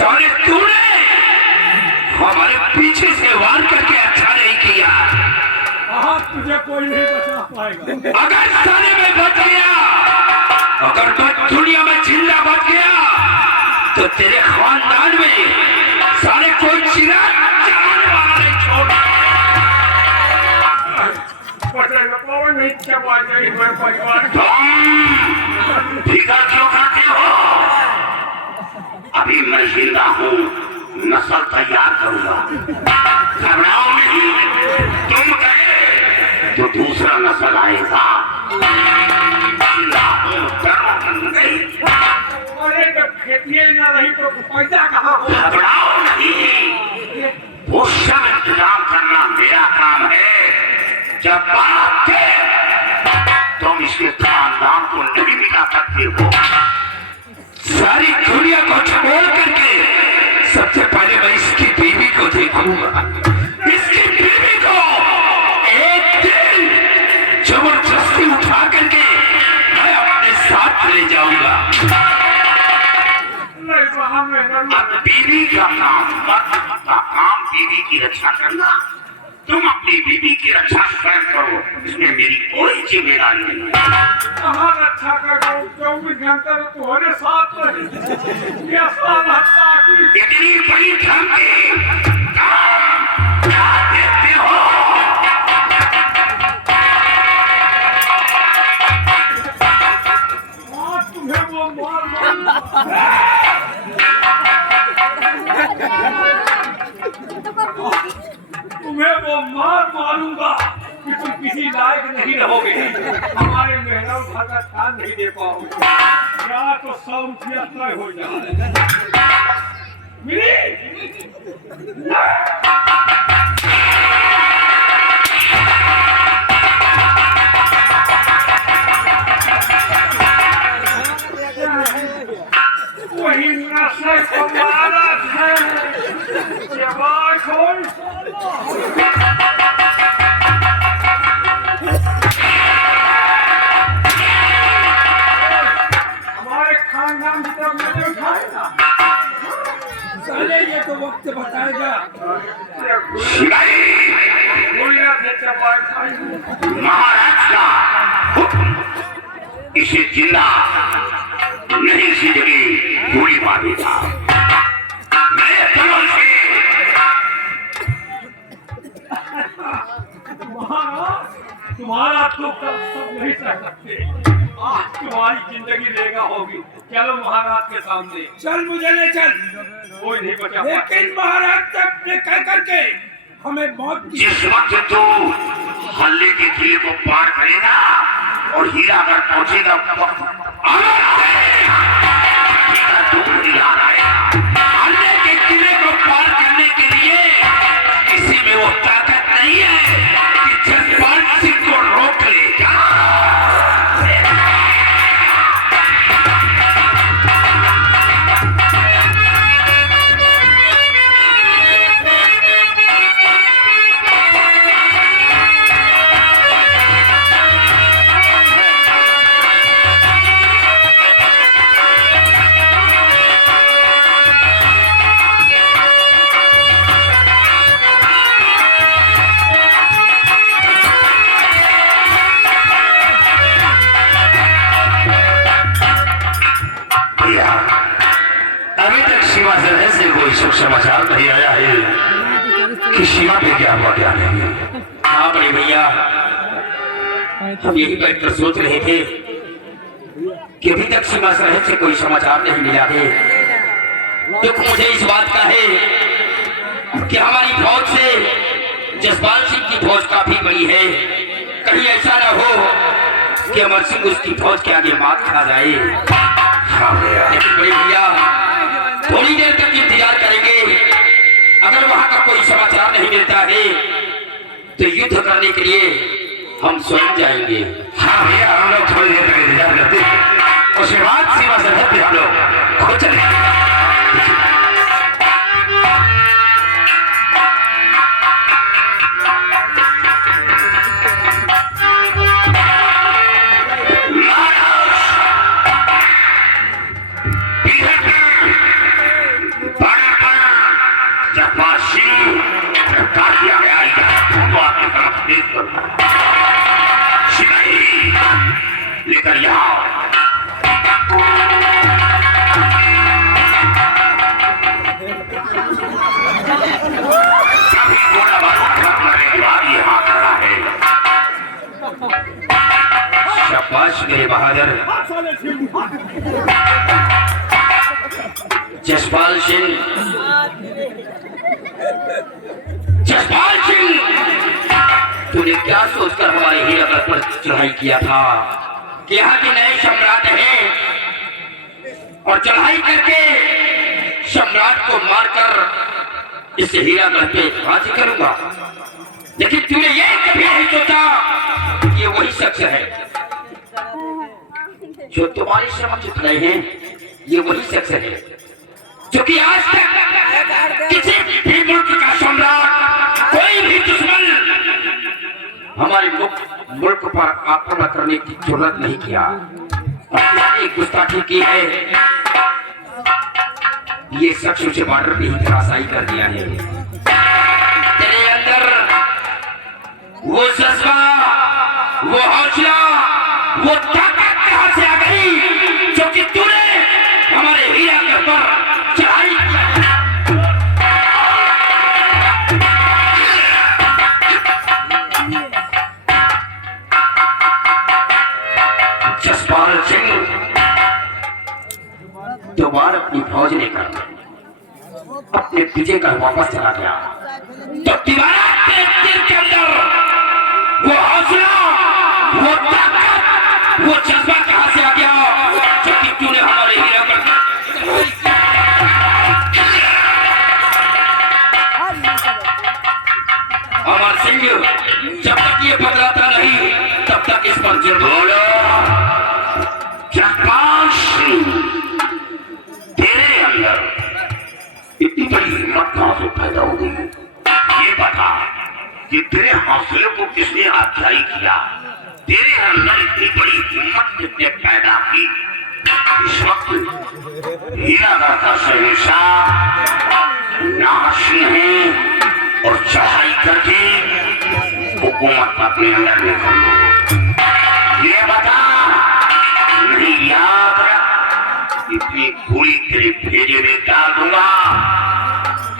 साले तूने हमारे पीछे से वार करके अच्छा नहीं किया। तुझे कोई नहीं बचा पाएगा। अगर साले में बच गया, अगर तो दुनिया में जिंदा बच गया, तो तेरे खानदान में साले कोई चिराग जलाने वाला नहीं छोड़ा। नहीं क्या बात है, मैं परिवार तुम फिक्र क्यों करते हो? अभी मैं जिंदा हूँ, नस्ल तैयार करूंगा। घबराओ नहीं, तुम गए तो दूसरा नस्ल आएगा। जिंदा हूँ, डरो नहीं। अरे जब खेती ना रही तो पैदा कहाँ हो? घबराओ नहीं, उसका इंतजाम करना मेरा काम है। जब बात थे तुम इसके खानदान को नहीं मिला सकते हो। सारी दुनिया को छोड़ करके सबसे पहले मैं इसकी बीवी को देखूंगा। इसकी बीवी को एक दिन जबरदस्ती उठा करके मैं अपने साथ ले जाऊंगा। अब बीवी का काम, मर्द का काम बीवी की रक्षा करना। तुम अपनी बीवी की रक्षा स्वयं करो, इसमें मेरी कोई जिम्मेदारी नहीं है। कहाँ रक्षा करो? 24 घंटे में तुम्हारे साथ रही। इतनी बड़ी धमकी क्या देते हो? तुम्हें वो मार मारूंगा कि तुम किसी लायक नहीं रहोगे। हमारे मेहनत घर का ध्यान नहीं दे पाओगे। या तो 100 रुपया तय हो जाए। वही नशे को मारा है। ये बात खोल। हमारे खानदान की तरफ नजर उठाएगा। साले ये तो वक्त बताएगा। महाराज का हुक्म, इसे जिंदा नहीं सीधे गोली मारेगा। मैं कमल से तुम्हारा दुख सब नहीं सह सकते। आज तुम्हारी जिंदगी लेगा होगी। चलो महाराज के सामने। चल, मुझे ले चल। कोई नहीं बचा। लेकिन महाराज तक ने कह करके हमें मौत की। जिस वक्त तू हल्ले के किले को पार करेगा और हीरा अगर पहुंचेगा हल्ले के किले को पार करने के लिए किसी में वो ताकत नहीं है कि जसपाल सिंह को रोक लेगा। अभी तक सीमा से कोई शुभ समाचार नहीं आया है कि सीमा पे क्या हुआ क्या नहीं। हाँ बड़े भैया, हम यही बैठकर सोच रहे थे कि अभी तक सीमा सरहद से कोई समाचार नहीं मिला है। दुख मुझे इस बात का है कि हमारी फौज से जसपाल सिंह की फौज काफी बड़ी है। कहीं ऐसा ना हो कि अमर सिंह उसकी फौज के आगे मात खा जाए। लेकिन बड़े भैया, थोड़ी देर तक इंतजार करेंगे। अगर वहां का कोई समाचार नहीं मिलता है तो युद्ध करने के लिए हम स्वयं जाएंगे। हाँ भैया, हम लोग थोड़ी देर तक इंतजार करते हैं, उसके बाद सीमा सरहद पे हम लोग खुद चलेंगे। शहबाज सिंह गिरफ्तार किया गया। तो आपके तरफ तेज करो सिपाही, लेकर यहाँ कभी गोला बारूद रखने के बाद यहाँ खड़ा है। शाबाश मेरे बहादुर जसपाल सिंह। जसपाल सिंह, तूने क्या सोचकर हमारे हीरागढ़ पर चढ़ाई किया था कि यहाँ के नए सम्राट हैं और चढ़ाई करके सम्राट को मारकर इस हीरागढ़ पे राज करूंगा। लेकिन तूने ये कभी नहीं सोचा कि ये वही शख्स है जो तुम्हारे समक्ष खड़े हैं। ये वही शख्स है जो कि आज तक किसी भी मुल्क का सम्राट, कोई भी दुश्मन हमारे मुल्क पर आक्रमण करने की जरूरत नहीं किया। और किसने गुस्ताखी की है, ये शख्स उसे बॉर्डर पे ही धराशायी कर दिया है। तेरे अंदर वो जज्बा, वो हौसला, वो ताकत कहां से आ गई जो कि तूने हमारे हीरागढ़ पर चढ़ाई जसपाल सिंह, दोबारा अपनी फौज लेकर अपने विजय का वापस चला गया तो दोबारा तेरे दिल के अंदर वो हौसला, वो ताकत, वो जज्बा कहां से आ गया जो कि तूने हमारे हीरागढ़ अमर सिंह, जब तक ये बदलाता नहीं तब तक इस पर जुर्म। जसपाल सिंह, तेरे अंदर इतनी बड़ी हिम्मत कहां से पैदा हो गई? ये बता कि तेरे हौसले को किसने अफजाई किया? तेरे अंदर इतनी बड़ी हिम्मत किसने पैदा की? इस वक्त हीरागढ़ का शहंशाह नासिर है और चढ़ाई करके हुकूमत अपने अंदर में कर लो। ये बता, नहीं याद रख, इतनी गोली तेरे फेरे में डाल दूंगा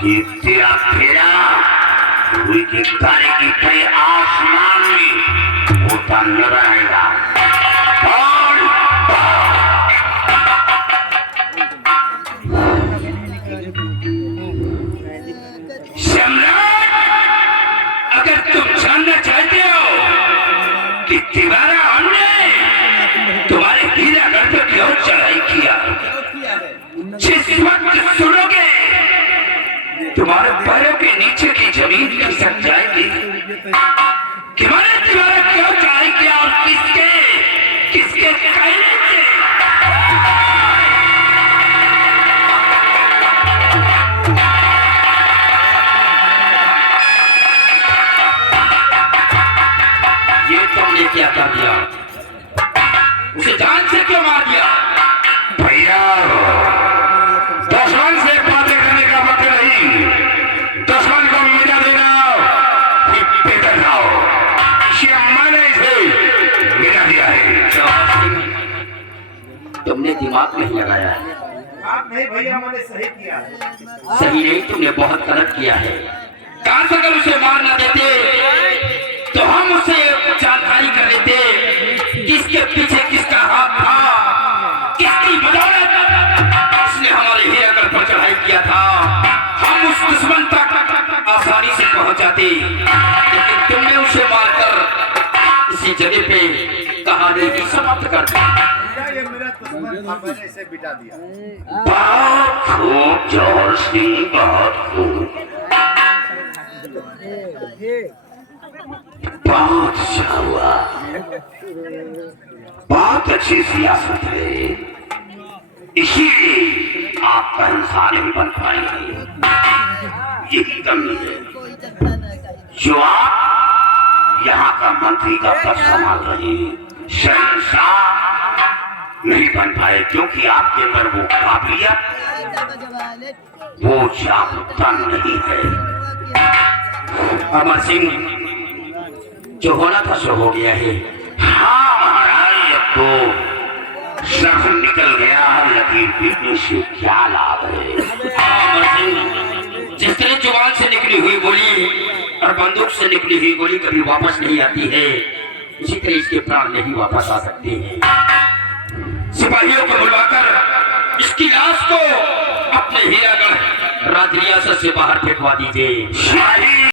कि तेरा फेरा कोई के तारे की तरह आसमान में होता नजर आएगा। अगर तुम जानना चाहते हो कि दोबारा हमने तुम्हारे हीरागढ़ पर क्यों चढ़ाई किया, जिस वक्त सुनोगे तुम्हारे पैरों के नीचे की जमीन खिसक जाएगी कि मैंने तुम्हारा क्यों चढ़ाई किया और किसके किसके कहने से। ये तुमने क्या कर दिया? उसे जान से क्यों मार दिया? भैया, दुश्मन से बातें करने का वक्त नहीं। दुश्मन को मिटा देना कि पैदल जाओ, मैंने इसे मिटा दिया है। तुमने दिमाग नहीं लगाया है। आप नहीं भैया, मैंने सही किया है। सही नहीं, तुमने बहुत गलत किया है। काश अगर उसे मार न देते तो हम उसे जानकारी कर लेते किसके पीछे किसका हाथ था, किसकी बदौलत उसने हमारे हीरागढ़ पर चढ़ाई किया था। हम उस दुश्मन तक आसानी से पहुंच जाते, लेकिन तुमने उसे मारकर इसी जगह पे कहानी की समाप्त कर दी। ये मेरा दुश्मन था, मैंने इसे बिठा दिया। बहुत खूब जौहर सिंह, बहुत खूब, बहुत अच्छा हुआ। बहुत अच्छी सियासत है, इसीलिए आपका इंसान भी बन पाएंगे। यही कमी है जो आप यहाँ का मंत्री का पद संभाल रहे हैं। शहंशाह नहीं बन पाए, क्योंकि आपके अंदर वो काबिलियत, वो जागरूकता नहीं है। अमर सिंह, जो होना था सो हो गया है। हाँ महाराज, अब तो शर्फ निकल गया, लकीर पीटने से क्या लाभ है। हाँ अमर सिंह, जिस तरह जुबान से निकली हुई गोली और बंदूक से निकली हुई गोली कभी वापस नहीं आती है, इसी तरह इसके प्राण नहीं वापस आ सकते हैं। सिपाहियों को बुलवाकर इसकी लाश को अपने हीरागढ़ राज रियासत से बाहर फेंकवा दीजिए।